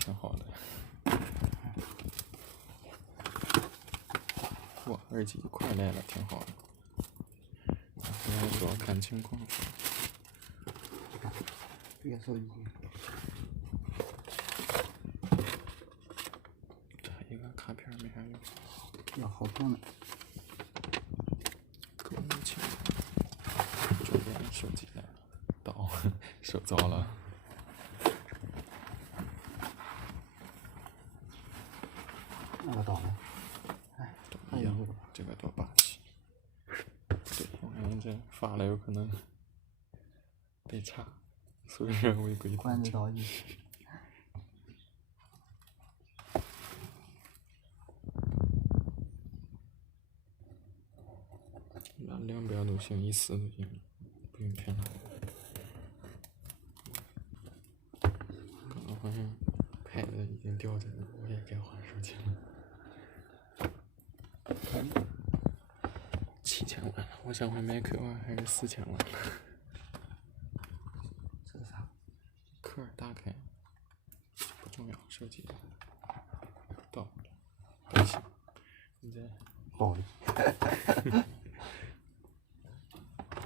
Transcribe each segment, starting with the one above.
挺好的。哇，耳机快来了，挺好的。现在主要看情况。别手机。这一个卡片没啥用。要好多呢。购物清单。这边手机来了，到手糟了。那个倒了。哎，都一样，这个多霸气。对，我感觉这发了有可能被查，所以人违规管制到底。那两边都行，一撕就行，不用偏拿。刚刚好像牌子已经掉这了，我也该换手机了。7000万了，我上回买 Q2还是4000万。这是啥？壳打开，不重要，手机到了，不行，你这暴力。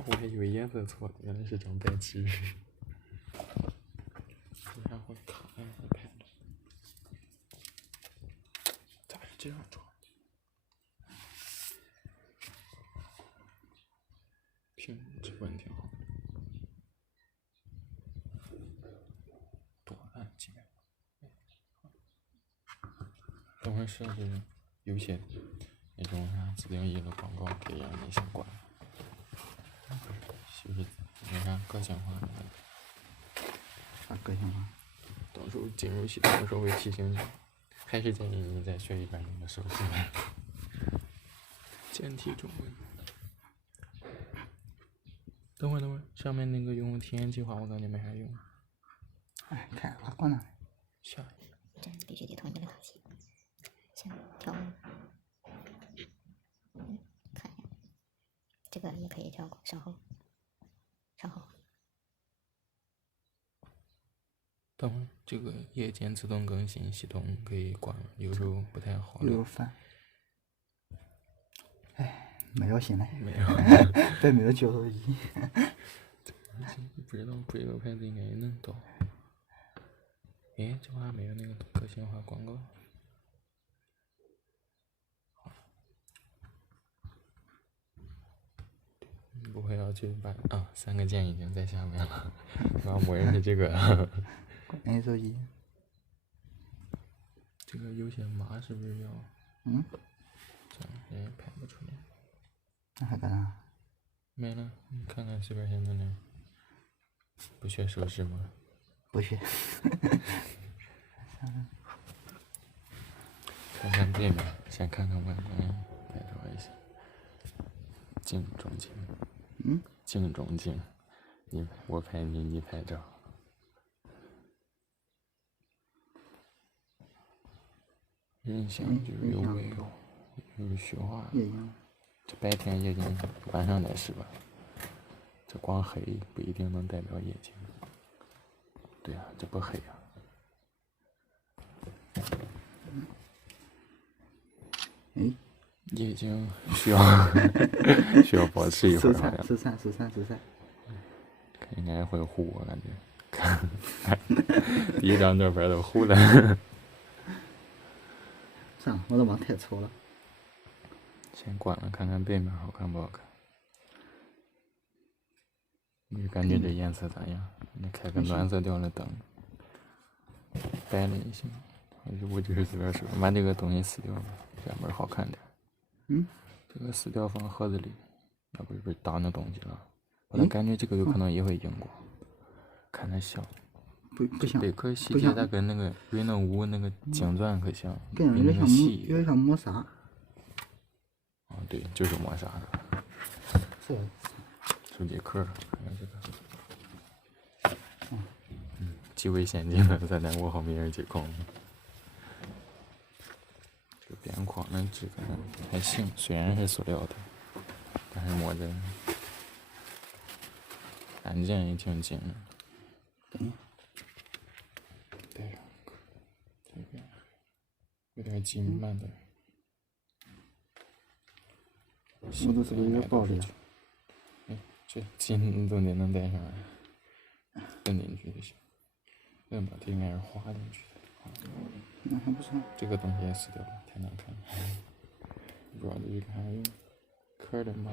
我还以为颜色错了，原来是张白纸。然后卡呀，拍的，咋是这样装？屏幕质感挺好，多按几秒。等会儿设置有些那种啥自定义的广告可以让你先关。就是那啥个性化的。啥个性化？到时候进入系统的时候会提醒你，还是建议你再学一遍你的手势。简体中文。等会儿，上面那个用户体验计划我感觉没啥用。哎，看咋关呢？下一个。这必须得同一个大气。先调。看一下，这个也可以调过，稍后。等会儿这个夜间自动更新系统可以关了，有时候不太好。有烦。哎，没有新的。没有。这没有旧手机。不知道这个牌子应该也能到。哎，这还没有那个个性化广告。不会要去把3个键已经在下面了，然后默认是这个。哪手机？这个有些码是不是要？这样也拍不出来。那还干啥？没了，你看看随便现在那。不学手势吗？不学。看看背面，先看看外观，拍照一下。镜中镜。镜中镜，我拍你，你拍照。人像就是有微有虚化。这白天夜景，晚上再是吧？这光黑不一定能代表夜景。对啊，这不黑啊。夜景需要保持一会儿。收伞。应该会糊，我感觉。看，第一张照片都糊了。算了，我的网太丑了。先关了，看看背面好看不好看。你感觉这颜色咋样？你开个暖色调的灯，白了也行。我就是随便说，把这个东西撕掉吧，这样好看点。这个撕掉放盒子里，要不是挡着东西了。我感觉这个有可能也会荧光，看着像。不像。对，可细节它跟那个Realme5那个晶钻可像，比那个细。有点像磨砂。对，就是磨砂的。是。手机壳，看看这个。极为先进的3.5毫米耳机孔。这个边框的质感还行，虽然是塑料的，但是摸着按键也挺紧的。带上。个紧慢的。我这是不是有点暴力啊？哎，这紧重点能带上来，蹬进去就行。把这应该是滑进去的。那还不错。这个东西也死掉了，太难看了。不知道这个还有壳的吗？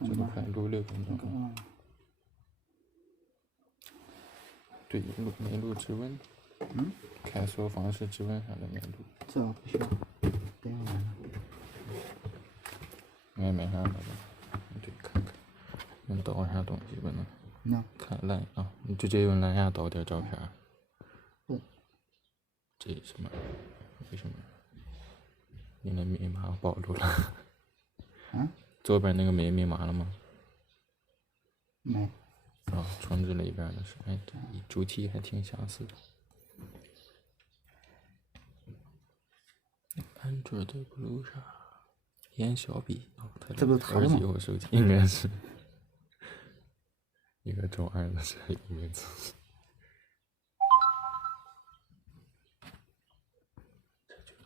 这都快录6分钟了。对，没录指纹。开锁方式指纹上的没录。这不需要，等一下来了。应该没啥了吧？对，看看，能倒啥东西不能？看蓝啊，你直接用蓝牙导点照片。这什么？为什么？你的密码暴露了。左边那个没密码了吗？没。重置了一边的是，哎，主题还挺相似的。安卓的 Blue 啥？眼小笔，这不是他的吗？耳机和手机应该是一个中二的这一个字。